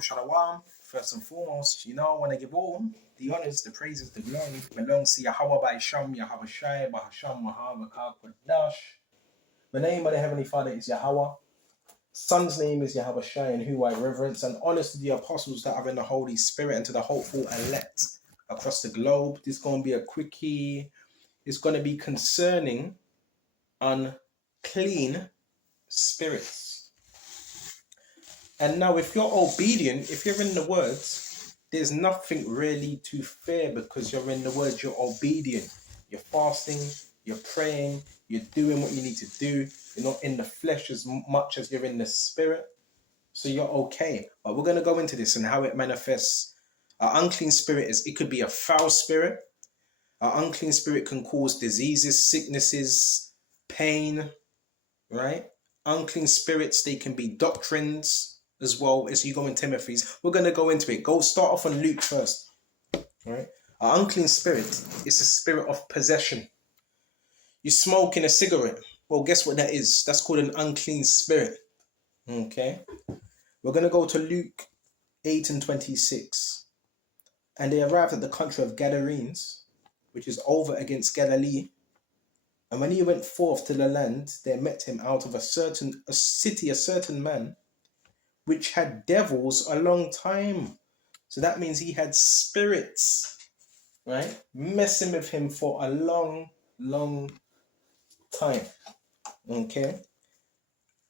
Shalom, shalom. First and foremost, I want to give all the honors, the praises, the glory belongs to Yahweh by Sham, Yahweh Shai, Bahasham, Mahavah, Kodash. The name of the Heavenly Father is Yahweh. Son's name is Yahweh Shai, and who I reverence, and honors to the apostles that are in the Holy Spirit and to the hopeful elect across the globe. This is going to be a quickie. It's going to be concerning unclean spirits. And now, if you're obedient, if you're in the words, there's nothing really to fear because you're in the words, you're obedient. You're fasting, you're praying, you're doing what you need to do. You're not in the flesh as much as you're in the spirit. So you're okay. But we're going to go into this and how it manifests. An unclean spirit it could be a foul spirit. An unclean spirit can cause diseases, sicknesses, pain, right? Unclean spirits, they can be doctrines as well as you go in Timothy's. We're going to go into it. Go start off on Luke first. Right? An unclean spirit is a spirit of possession. You're smoking a cigarette. Well, guess what that is? That's called an unclean spirit. Okay? We're going to go to Luke 8:26. And they arrived at the country of Gadarenes, which is over against Galilee. And when he went forth to the land, there met him out of a certain man, which had devils a long time. So that means he had spirits, right? Messing with him for a long, long time. Okay?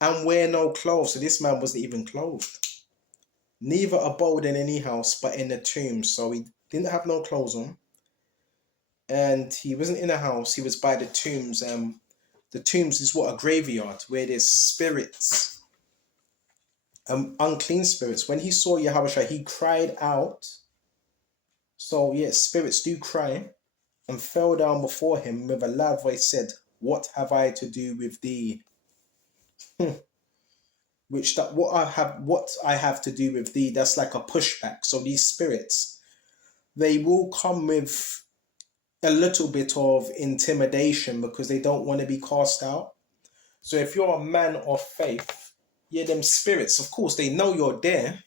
And wear no clothes. So this man wasn't even clothed. Neither abode in any house, but in the tombs. So he didn't have no clothes on. And he wasn't in a house. He was by the tombs. The tombs is what? A graveyard where there's spirits. Unclean spirits. When he saw Yahweh, he cried out. So yes, spirits do cry, and fell down before him with a loud voice, said, "What have I to do with thee?" What I have to do with thee, that's like a pushback. So these spirits, they will come with a little bit of intimidation because they don't want to be cast out. So if you're a man of faith, yeah, them spirits, of course, they know you're there,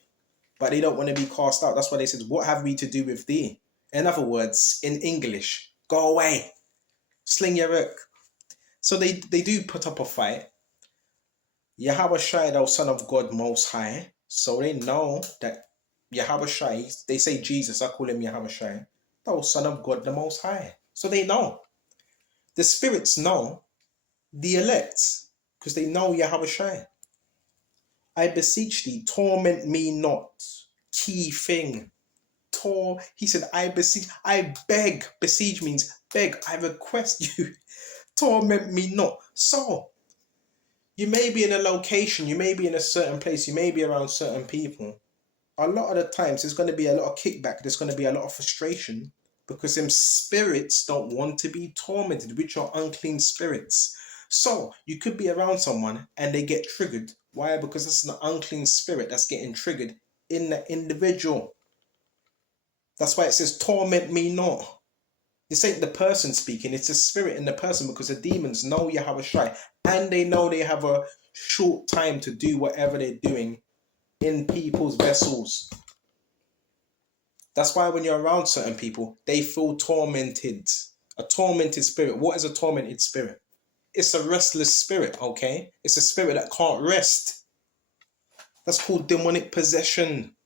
but they don't want to be cast out. That's why they said, "What have we to do with thee?" In other words, in English, go away, sling your rook. So they do put up a fight. Yahweh Shai, thou Son of God Most High. So they know that Yahweh Shai, they say Jesus, I call him Yahweh Shai, thou Son of God the Most High. So they know. The spirits know the elect because they know Yahweh Shai. "I beseech thee, torment me not." Key thing. He said, "I beseech, I beg." Beseech means beg. I request you. Torment me not. So, you may be in a location, you may be in a certain place, you may be around certain people. A lot of the times, there's going to be a lot of kickback. There's going to be a lot of frustration because them spirits don't want to be tormented, which are unclean spirits. So, you could be around someone and they get triggered. Why? Because it's an unclean spirit that's getting triggered in the individual. That's why it says, "Torment me not." This ain't the person speaking, it's the spirit in the person, because the demons know Yahweh Shai and they know they have a short time to do whatever they're doing in people's vessels. That's why when you're around certain people, they feel tormented. A tormented spirit. What is a tormented spirit? It's a restless spirit, okay? It's a spirit that can't rest. That's called demonic possession.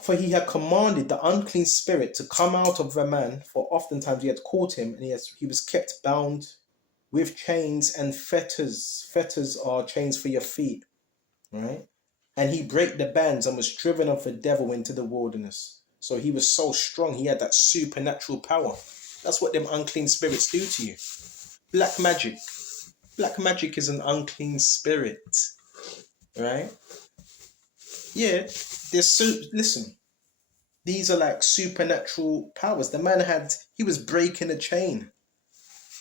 "For he had commanded the unclean spirit to come out of the man, for oftentimes he had caught him, and he was kept bound with chains and fetters." Fetters are chains for your feet, right? "And he brake the bands and was driven of the devil into the wilderness." So he was so strong, he had that supernatural power. That's what them unclean spirits do to you. Black magic. Black magic is an unclean spirit, right? Yeah, listen, these are like supernatural powers. The man he was breaking a chain.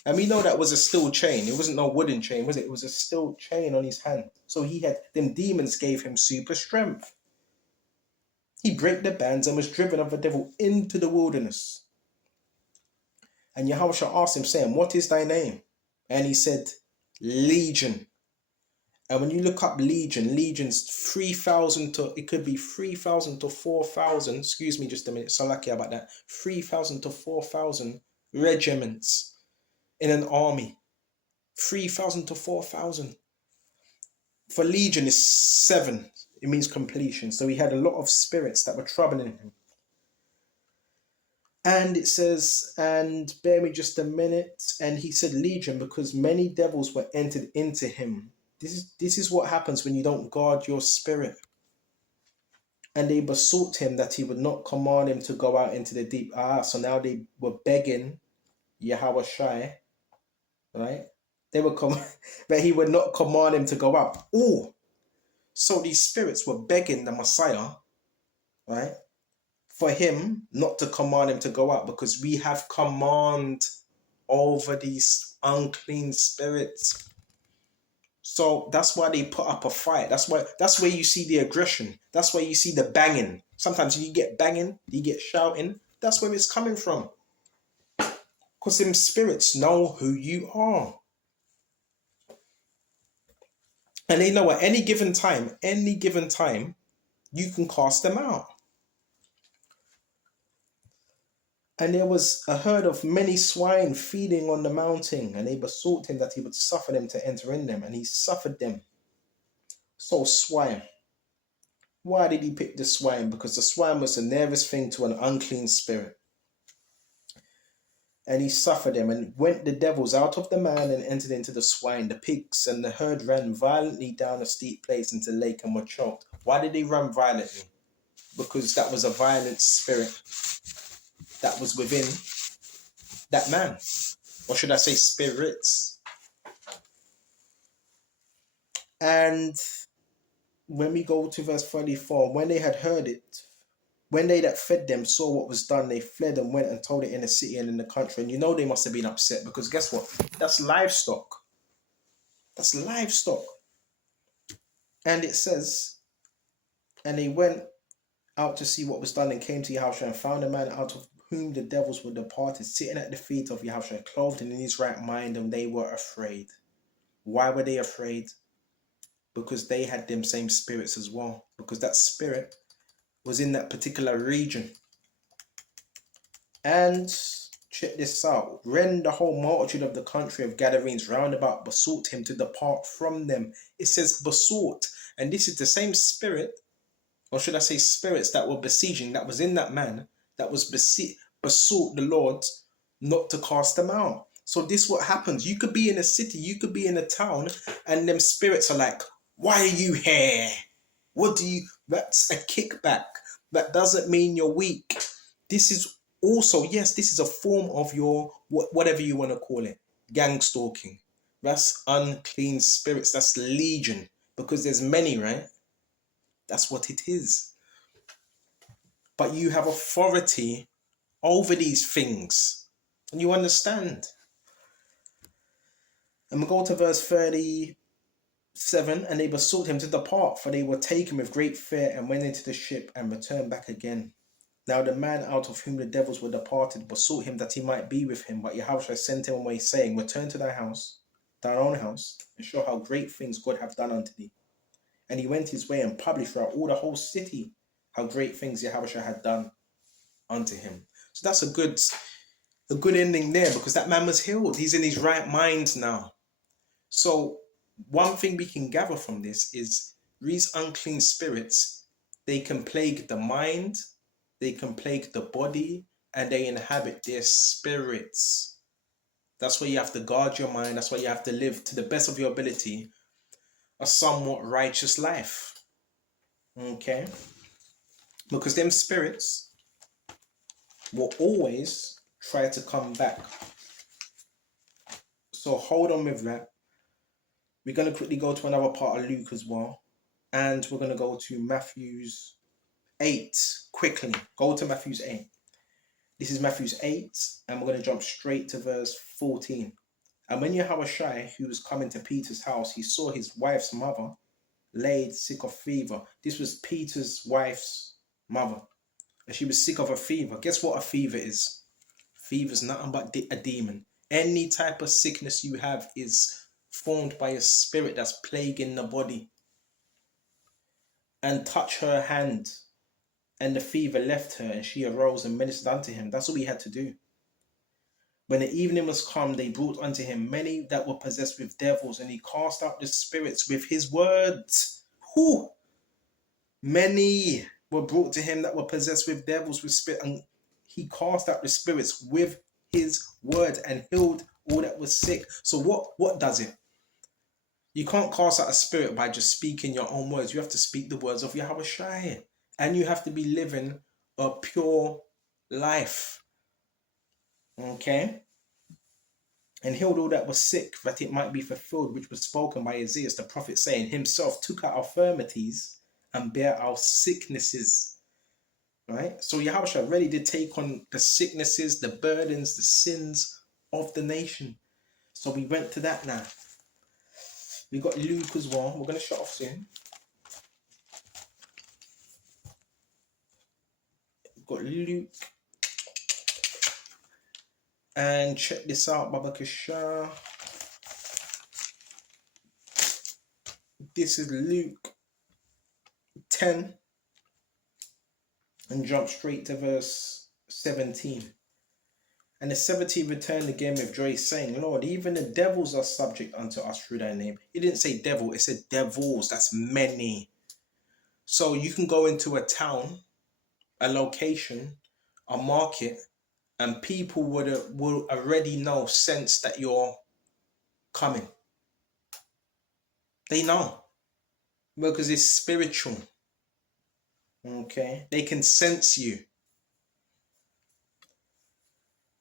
And we know that was a steel chain. It wasn't no wooden chain, was it? It was a steel chain on his hand. So them demons gave him super strength. He broke the bands and was driven of the devil into the wilderness. And Yahweh asked him, saying, "What is thy name?" And he said, "Legion." And when you look up legion's 3,000 to, it could be 3,000 to 4,000. Excuse me just a minute. So lucky about that. 3,000 to 4,000 regiments in an army. 3,000 to 4,000. For legion is 7. It means completion. So he had a lot of spirits that were troubling him. And it says, and bear me just a minute. And he said legion because many devils were entered into him. This is what happens when you don't guard your spirit. And they besought him that he would not command him to go out into the deep. So now they were begging Yahweh Shai, right? They were that he would not command him to go out. Oh, so these spirits were begging the Messiah, right, for him not to command him to go out, because we have command over these unclean spirits. So that's why they put up a fight. That's where you see the aggression. That's where you see the banging. Sometimes you get banging, you get shouting. That's where it's coming from. Because them spirits know who you are. And they know at any given time, you can cast them out. And there was a herd of many swine feeding on the mountain, and they besought him that he would suffer them to enter in them, and he suffered them. So swine. Why did he pick the swine? Because the swine was the nearest thing to an unclean spirit. And he suffered them, and went the devils out of the man and entered into the swine, the pigs, and the herd ran violently down a steep place into the lake and were choked. Why did they run violently? Because that was a violent spirit that was within that man. Or should I say spirits? And when we go to verse 34, when they had heard it, when they that fed them saw what was done, they fled and went and told it in the city and in the country. And you know they must have been upset, because guess what? That's livestock. That's livestock. And it says, and they went out to see what was done and came to Yahushua and found a man out of whom the devils were departed, sitting at the feet of Yahushua, clothed and in his right mind, and they were afraid. Why were they afraid? Because they had them same spirits as well. Because that spirit was in that particular region. And check this out. When the whole multitude of the country of Gadarenes round about besought him to depart from them. It says besought. And this is the same spirit, or should I say spirits that were besieging, that was in that man, that was besought the Lord not to cast them out. So this what happens. You could be in a city, you could be in a town, and them spirits are like, why are you here? That's a kickback. That doesn't mean you're weak. This is also, yes, this is a form of your, whatever you want to call it, gang stalking. That's unclean spirits. That's legion. Because there's many, right? That's what it is. But you have authority over these things. And you understand. And we go to verse 37. And they besought him to depart, for they were taken with great fear and went into the ship and returned back again. Now the man out of whom the devils were departed besought him that he might be with him. But Yahushua sent him away, saying, return to thy house, thine own house, and show how great things God hath done unto thee. And he went his way and published throughout all the whole city how great things Yahushua had done unto him. So that's a good ending there, because that man was healed. He's in his right mind now. So one thing we can gather from this is these unclean spirits, they can plague the mind, they can plague the body, and they inhabit their spirits. That's why you have to guard your mind. That's why you have to live to the best of your ability a somewhat righteous life. Okay? Because them spirits will always try to come back. So hold on with that. We're going to quickly go to another part of Luke as well. And we're going to go to Matthew's 8 quickly. Go to Matthew's 8. This is Matthew's 8, and we're going to jump straight to verse 14. And when Yahushua, who was coming to Peter's house, he saw his wife's mother laid sick of fever. This was Peter's wife's mother. And she was sick of a fever. Guess what a fever is? Fever is nothing but a demon. Any type of sickness you have is formed by a spirit that's plaguing the body, and touched her hand, and the fever left her, and she arose and ministered unto him. That's all he had to do. When the evening was come, they brought unto him many that were possessed with devils, and he cast out the spirits with his words. Whew! Many were brought to him that were possessed with devils, with spirit, and he cast out the spirits with his word and healed all that was sick. So what does it? You can't cast out a spirit by just speaking your own words. You have to speak the words of Yahweh Shai. And you have to be living a pure life. Okay? And healed all that was sick, that it might be fulfilled, which was spoken by Isaiah the prophet, saying, himself took our infirmities and bare our sicknesses. Right? So Yahweh really did take on the sicknesses, the burdens, the sins of the nation. So we went to that now. We got Luke as well. We're going to shut off soon. We've got Luke. And check this out, Baba Kasha. This is Luke 10. And jump straight to verse 17. And the 70 returned again with joy, saying, Lord, even the devils are subject unto us through thy name. He didn't say devil, it said devils. That's many. So you can go into a town, a location, a market, and people will already know, sense that you're coming. They know. Because it's spiritual. Okay? They can sense you.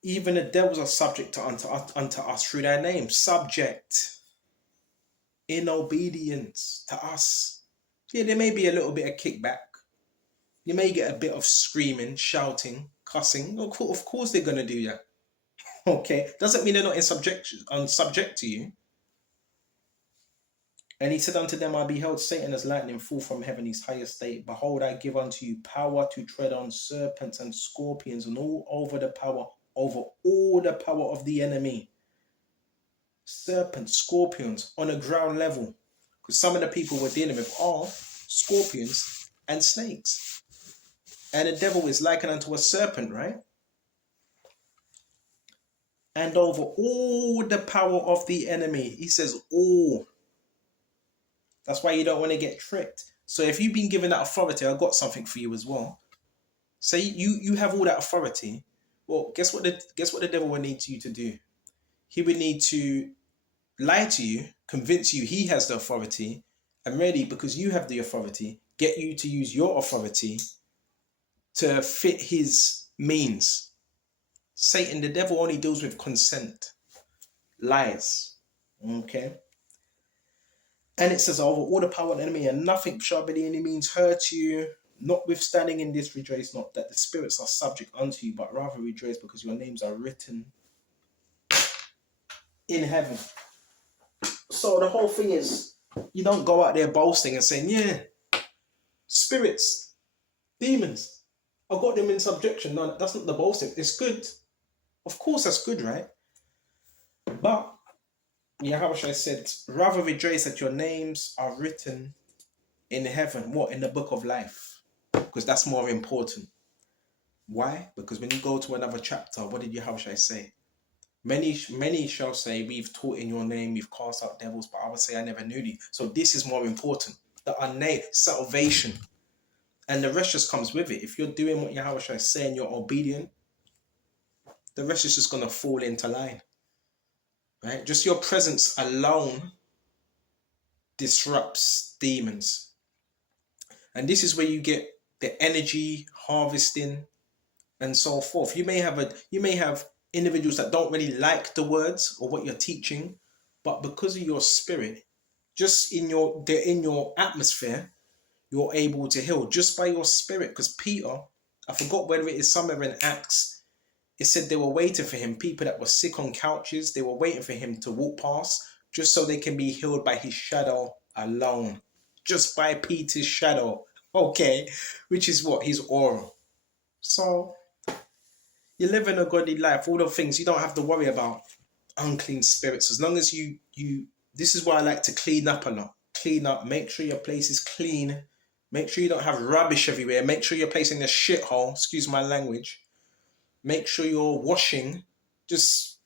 Even the devils are subject unto us through their name. Subject. In obedience to us. Yeah, there may be a little bit of kickback. You may get a bit of screaming, shouting, cussing. Of course they're going to do that. Okay? Doesn't mean they're not subject to you. And he said unto them, I beheld Satan as lightning fall from heaven, his high estate. Behold, I give unto you power to tread on serpents and scorpions and over all the power of the enemy. Serpents, scorpions on a ground level. Because some of the people we're dealing with are scorpions and snakes. And the devil is likened unto a serpent, right? And over all the power of the enemy. He says all. That's why you don't want to get tricked. So if you've been given that authority, I've got something for you as well. Say you have all that authority. Well, guess what the devil would need you to do? He would need to lie to you, convince you he has the authority, and really, because you have the authority, get you to use your authority to fit his means. Satan, the devil, only deals with consent, lies. Okay? And it says, over all the power of the enemy, and nothing shall by any means hurt you. Notwithstanding in this, rejoice not that the spirits are subject unto you, but rather rejoice because your names are written in heaven. So the whole thing is, you don't go out there boasting and saying, yeah, spirits, demons, I've got them in subjection. No, that's not the boasting. It's good. Of course that's good, right? But Yahweh said, rather rejoice that your names are written in heaven. What? In the book of life. Because that's more important. Why? Because when you go to another chapter, what did Yahweh say? Many shall say, we've taught in your name, we've cast out devils, but I would say I never knew thee. So this is more important. The unnamed salvation. And the rest just comes with it. If you're doing what Yahweh is saying, you're obedient, the rest is just going to fall into line. Right? Just your presence alone disrupts demons. And this is where you get the energy harvesting and so forth. You may have individuals that don't really like the words or what you're teaching, but because of your spirit, just they're in your atmosphere, you're able to heal just by your spirit. Because Peter, I forgot whether it is somewhere in Acts, it said they were waiting for him, people that were sick on couches, they were waiting for him to walk past just so they can be healed by his shadow alone. Just by Peter's shadow, okay, which is what? His aura. So you're living a godly life, all the things you don't have to worry about unclean spirits. As long as you This is why I like to clean up a lot. Clean up, make sure your place is clean. Make sure you don't have rubbish everywhere. Make sure you're placing a shithole, excuse my language. Make sure you're washing. Just,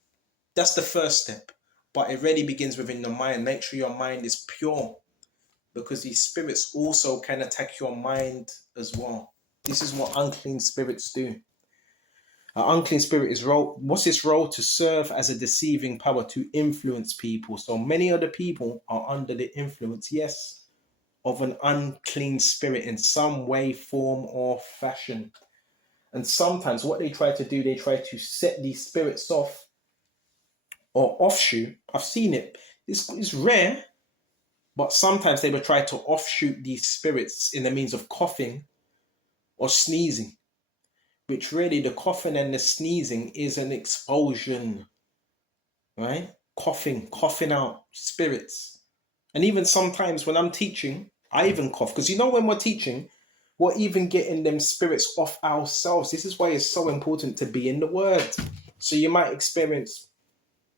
that's the first step. But it really begins within the mind. Make sure your mind is pure, because these spirits also can attack your mind as well. This is what unclean spirits do. An unclean spirit is role. What's its role? To serve as a deceiving power, to influence people. So many other people are under the influence, yes, of an unclean spirit in some way, form, or fashion. And sometimes what they try to do, they try to set these spirits off or offshoot. I've seen it. It's rare, but sometimes they will try to offshoot these spirits in the means of coughing or sneezing, which really the coughing and the sneezing is an expulsion, right? Coughing out spirits. And even sometimes when I'm teaching, I even cough, because when we're teaching, we're even getting them spirits off ourselves. This is why it's so important to be in the Word. So you might experience,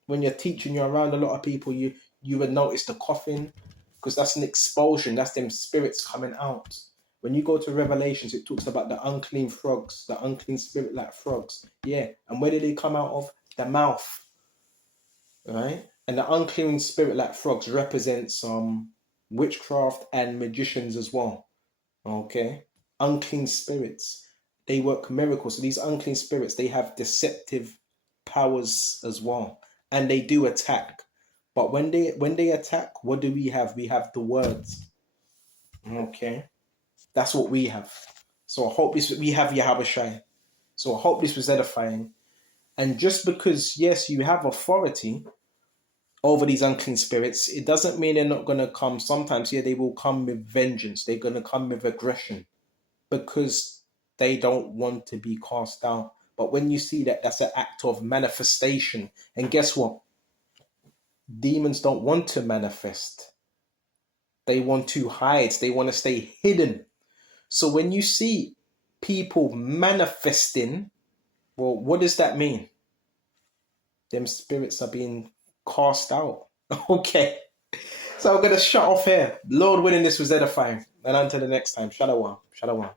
when you're teaching, you're around a lot of people, you would notice the coughing, because that's an expulsion. That's them spirits coming out. When you go to Revelations, it talks about the unclean frogs, the unclean spirit like frogs. Yeah. And where did they come out of? The mouth. Right? And the unclean spirit like frogs represents witchcraft and magicians as well. Okay? Unclean spirits. They work miracles. So these unclean spirits, they have deceptive powers as well. And they do attack. But when they attack, what do we have? We have the words. Okay? That's what we have. So I hope we have Yahushua. So I hope this was edifying. And just because, yes, you have authority over these unclean spirits, it doesn't mean they're not going to come. Sometimes, yeah, they will come with vengeance. They're going to come with aggression, because they don't want to be cast out. But when you see that, that's an act of manifestation. And guess what? Demons don't want to manifest. They want to hide. They want to stay hidden. So when you see people manifesting, well, what does that mean? Them spirits are being cast out. Okay. So I'm going to shut off here. Lord willing, this was edifying. And until the next time, Shalom. Shalom.